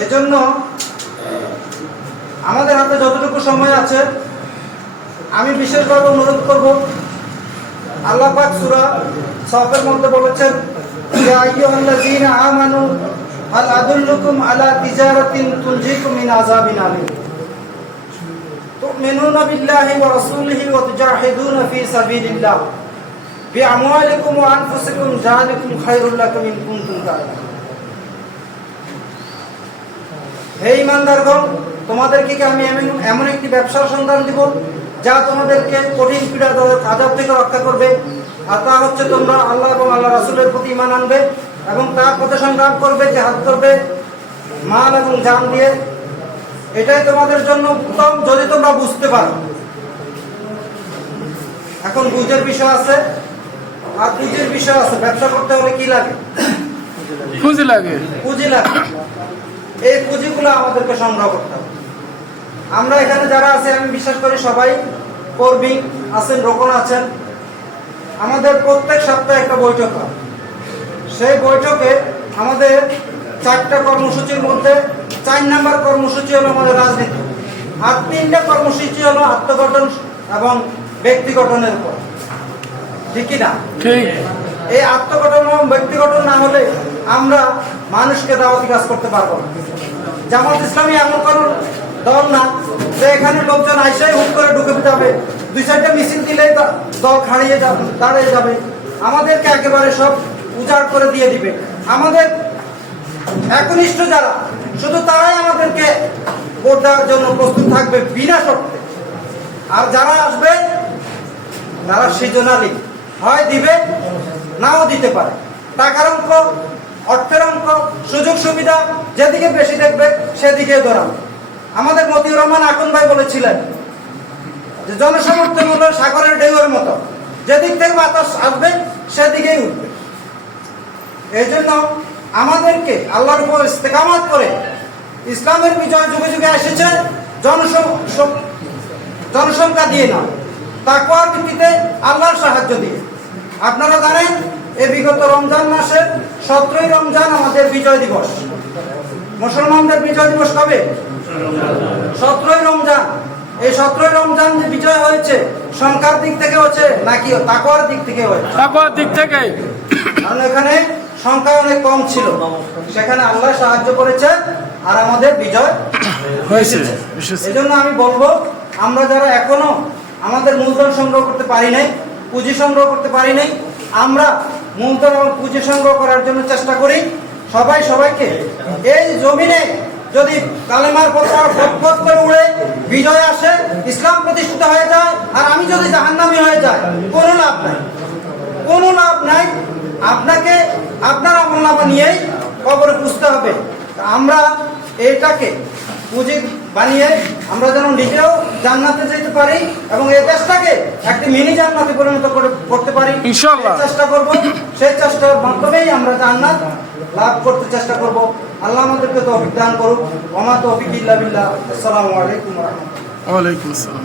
এজন্য আমাদের হাতে যতটুকু সময় আছে আমি বিশেষভাবে অনুরোধ করব, আল্লাহ পাক সূরা সফের মধ্যে বলেছেন, ইয়া আইয়ুহাল্লাযীনা আমানু হাল আদুল্লুকুম আলা তিজারাতিন তুনজিকুম মিন আযাবিন আলীম তু'মিনুনা বিল্লাহি ওয়া রাসূলিহি ওয়া তুজাহিদুনা ফি সাবিলিল্লাহ বিআমওয়ালিকুম ওয়া আনফুসিকুম যালিকুম খায়রুল লাকুম ইন কুনতুম তা'লামুন। হে ঈমানদারগণ, তোমাদেরকে কি আমি এমন একটি ব্যবসার সন্ধান দিব যা তোমাদেরকে কঠিন পীড়াদায়ক আযাব থেকে রক্ষা করবে, আর তা হচ্ছে তোমরা আল্লাহ এবং আল্লাহ রাসূলের প্রতি ঈমান আনবে এবং তার পথে সংগ্রাম করবে, জিহাদ করবে মাল এবং জান দিয়ে। এটাই তোমাদের জন্য উত্তম যদি তোমরা বুঝতে পারো। এখন বুঝের বিষয় আছে আর পুঁজির বিষয় আছে। ব্যবসা করতে হলে কি লাগে? পুঁজি লাগে। এই পুঁজিগুলো আমাদেরকে সংগ্রহ করতে হবে। আমরা এখানে যারা আছে আমি বিশ্বাস করি সবাই কর্মী আছেন, রোকন আছেন। আমাদের প্রত্যেক সপ্তাহে একটা বৈঠক হয়। সেই বৈঠকে আমাদের 4টা কর্মসূচির মধ্যে 4 নম্বর কর্মসূচি হলো আমাদের রাজনীতি, আর 3টা কর্মসূচি হলো আত্মগঠন এবং ব্যক্তি গঠনের উপর। ঠিক কি না? ঠিক। এই আত্মগঠন এবং ব্যক্তি গঠন না হলে আমরা মানুষকে দাওয়াতি কাজ করতে পারবো না। জামাত ইসলামী এমন কোনো দল না যে এখানে লোকজন আইসাই হুট করে ঢুকে যাবে, 2-4টা মিছিল দিলেই দল দাঁড়িয়ে যাবে, আমাদেরকে একেবারে সব উজাড় করে দিয়ে দিবে। আমাদের একনিষ্ঠ যারা, শুধু তারাই আমাদেরকে ভোট দেওয়ার জন্য প্রস্তুত থাকবে বিনা শর্তে। আর যারা আসবে তারা সৃজনালী, হয় দিবে নাও দিতে পারে। টাকার অঙ্ক, অর্থের অঙ্ক, সুযোগ সুবিধা যেদিকে বেশি দেখবে সেদিকে দৌড়াবে। আমাদের মতিউর রহমান আকন ভাই বলেছিলেন যে জনসমর্থন হলো সাগরের ঢেউয়ের মতো, যেদিক থেকে বাতাস আসবে সেদিকেই উঠবে। এই জন্য আমাদেরকে আল্লাহর উপর ইস্তেকামাত করে, ইসলামের বিজয় যুগে যুগে এসেছে জনসংখ্যা দিয়ে না, তাকওয়ার ভিত্তিতে আল্লাহর সাহায্য দিয়ে। আপনারা জানেন এই বিগত রমজান মাসের 17ই রমজান আমাদের বিজয় দিবস। মুসলমানদের বিজয় দিবস কবে? 17ই রমজান। এই 17ই রমজান যে বিজয় হয়েছে সংখ্যার দিক থেকে হচ্ছে নাকি তাকওয়ার দিক থেকে হয়েছে? তাকওয়ার দিক থেকে। কারণ এখানে সংখ্যা অনেক কম ছিল, সেখানে আল্লাহ সাহায্য করেছে আর আমাদের বিজয় হয়েছে। এজন্য আমি বলবো, আমরা যারা এখনো আমাদের মূলধন সংগ্রহ করতে পারি নাই, পুঁজি সংগ্রহ করতে পারি নাই, আমরা মূলধন এবং পুঁজি সংগ্রহ করার জন্য চেষ্টা করি। সবাইকে এই জমিনে যদি কালেমার পথ করে উড়ে বিজয় আসে, ইসলাম প্রতিষ্ঠিত হয়ে যায়, আর আমি যদি জাহান্নামী হয়ে যাই, কোনো লাভ নাই। আপনাকে আপনার আমলনামা নিয়েই কবরে পুজতে হবে। আমরা এটাকে পুঁজি বানিয়ে আমরা যেন নিজেও জান্নাতে যেতে পারি এবং এই দেশটাকে একটি মিনি জান্নাতে পরিণত করতে পারি ইনশাআল্লাহ চেষ্টা করব। সেই চেষ্টার মাধ্যমেই আমরা জান্নাত লাভ করতে চেষ্টা করব। আল্লাহ আমাদেরকে তৌফিক দান করুক। ওয়া মা তৌফিক ইল্লা বিল্লাহ। আসসালামু আলাইকুম ওয়া রাহমাতুল্লাহ। ওয়া আলাইকুম আসসালাম।